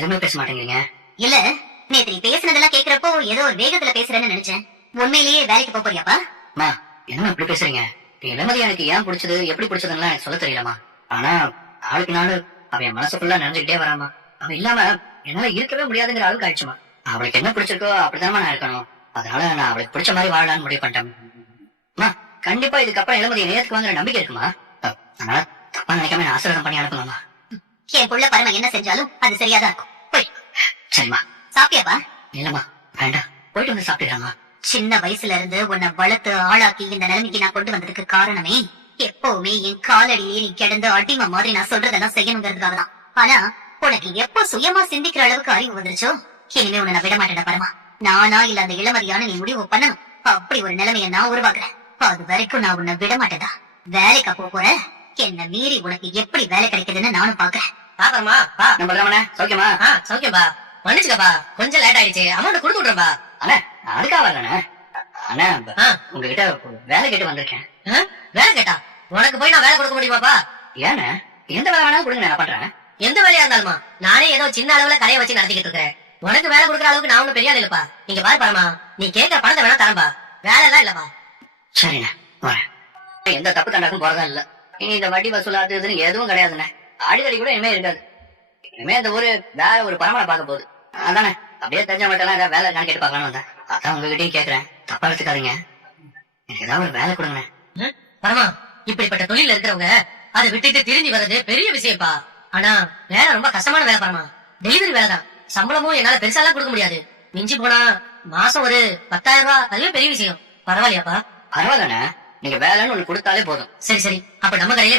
எதுவுமே பேச மாட்டேங்கிறீங்க? இல்ல, நேத்து நீ பேசுனதெல்லாம் கேக்குறப்போ ஏதோ ஒரு வேகத்துல பேசுறேன்னு நினைச்சேன். உண்மையிலேயே வேலைக்கு போறியாப்பா? அம்மா, என்னம்மா இப்படி பேசுறீங்க? இளமதி எனக்கு ஏன் பிடிச்சது எப்படி பிடிச்சதுன்னு எனக்கு சொல்ல தெரியலமா. ஆனா நாளுக்கு நாள் அவ என் மனசுக்குள்ள நிறைஞ்சுக்கிட்டே வராமா. அவ இல்லாம என்னால இருக்கவே முடியாதுங்கிற அளவுக்கு ஆயிடுச்சுமா. அவளுக்கு என்ன பிடிச்சிருக்கோ அப்படித்தானமா நான் இருக்கணும். அதனால நான் அவளுக்கு பிடிச்ச மாதிரி வாழலான்னு முடிவு பண்ணிட்டேன். கண்டிப்பா இதுக்கப்புறம் இளமதி நேரத்துக்கு நம்பிக்கை இருக்குமா. அதனால தப்பா நினைக்காம நான் ஆசீர்வாதம் பண்ணி அனுப்புங்கம்மா. என் புள்ள பரம என்ன செஞ்சாலும் அது சரியாதான் இருக்கும். போய். சரிம்மா. சாப்பிட்டியாப்பா? இல்லம்மா, வேண்டாம், போயிட்டு வந்து சாப்பிட்டுறாமா. சின்ன வயசுல இருந்து உன்னை வளர்த்து ஆளாக்கி இந்த நிலைமைக்கு நான் கொண்டு வந்ததுக்கு காரணமே எப்பவுமே என் காலடியிலே நீ கிடந்து அடிமை மாதிரி நான் சொல்றதெல்லாம் செய்யணுங்கிறதுக்காக தான். ஆனா உனக்கு எப்ப சுயமா சிந்திக்கிற அளவுக்கு அறிவு வந்துருச்சோ, இனிமே உன்னை நான் விட மாட்டேன் பரமா. நானா இல்ல அந்த இளமதியான நீ முடிவு பண்ணணும். அப்படி ஒரு நிலைமைய நான் உருவாக்குறேன். அது வரைக்கும் நான் உன்னை விட மாட்டேதா. வேலைக்கு போற என்ன மீறி உனக்கு எப்படி வேலை கிடைக்குதுன்னு நானும் பாக்குறேன். பாப்பரமா பா. நம்ம ரமணா சௌக்கியமா? சௌக்கியம்பா. மன்னிச்சுக்கப்பா, கொஞ்சம் லேட் ஆயிடுச்சு. அமௌண்ட் கொடுத்து விடுறேன்பா. அண்ணா அதுக்காக வரலண்ணே. அண்ணா உங்ககிட்ட வேலை கேட்டு வந்திருக்கேன். வேலை கேட்டா உனக்கு போய் நான் வேலை கொடுக்க முடியுமாப்பா? ஏன்னா எந்த வேலை வேணாலும் கொடுங்க, நான் பண்றேன். எந்த வேலையா இருந்தாலுமா? நானே ஏதோ சின்ன அளவுல கடையை வச்சு நடத்திக்கிட்டு இருக்கிறேன். உனக்கு வேலை கொடுக்குற அளவுக்கு நான் ஒண்ணும் பெரிய ஆள் இல்லப்பா. நீங்க பாரு பரமா, நீ கேட்கிற பணத்தை வேணா தரம்பா, வேலை எல்லாம் இல்லப்பா. சரிண்ணே, வரேன். எந்த தப்பு தண்டாக்கும் போறதா இல்ல. இனி இந்த வட்டி வசூலாது இதுன்னு எதுவும் கிடையாதுண்ணே. அடிக்கடி கூட இனிமே இருக்காது. இனிமே இந்த ஊரு வேற ஒரு பரமனை பார்க்க போகுது. அதானே அப்படியே தெரிஞ்சவங்கள்ட்ட எல்லாம் ஏதாவது வேலை இருக்கான்னு கேட்டு பார்க்கலாம்னு வந்தேன். அதான் உங்ககிட்டயும் கேக்குறேன், தப்பா எடுத்துக்காதீங்க. எனக்கு ஏதாவது ஒரு வேலை கொடுங்கண்ணே. பரமா, இப்படிப்பட்ட தொழில இருக்கிறவங்க அதை விட்டுட்டு திரும்பி வர்றது பெரிய விஷயம்ப்பா. ஆனா வேலை ரொம்ப கஷ்டமான வேலை பரமா. டெலிவரி வேலை தான். சம்பளமும் என்னால பெருசா எல்லாம் கொடுக்க முடியாது. மிஞ்சி போனா மாசம் ஒரு 10,000 ரூபாய். அதுவே பெரிய விஷயம். பரவாயில்லையாப்பா? பரவாயில்லண்ணே, நீங்க வேலைன்னு ஒண்ணு கொடுத்தாலே போதும். சரி சரி, அப்ப நம்ம கடையில